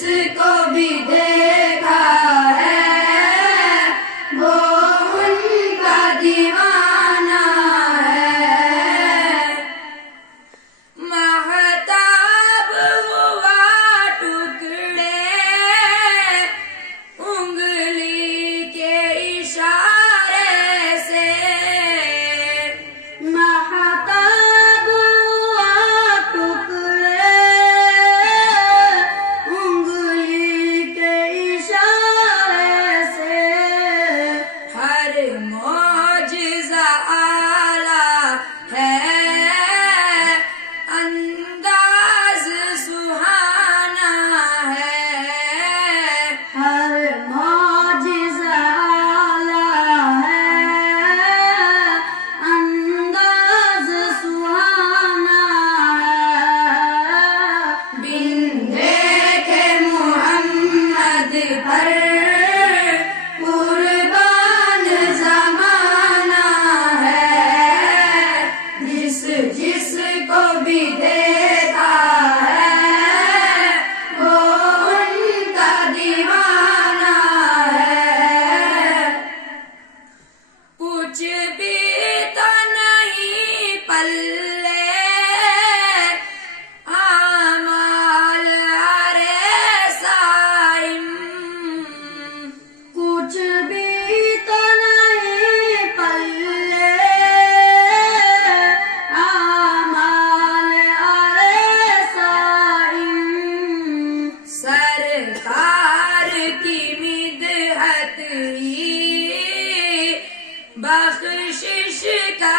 जिसको भी देखा है वो उनका दीवाना है। महताब हुआ टुकड़े उंगली के इशारे से, महताब हुआ टुकड़े उंगली के इशारे से। हर मौजिज़ा आला है, अंदाज सुहाना है। हर मौजिज़ा आला है, अंदाज सुहाना है। बिन देखे मोहम्मद पर कुर्बान ज़माना है। जिसको भी देखा है वो उनका दीवाना है। कुछ भी तो नहीं पल्ले आमाल अरे साइम, कुछ भी तो नहीं पल्ले आमाल अरे साइम। सरकार की मिदहत ही बख्शिश का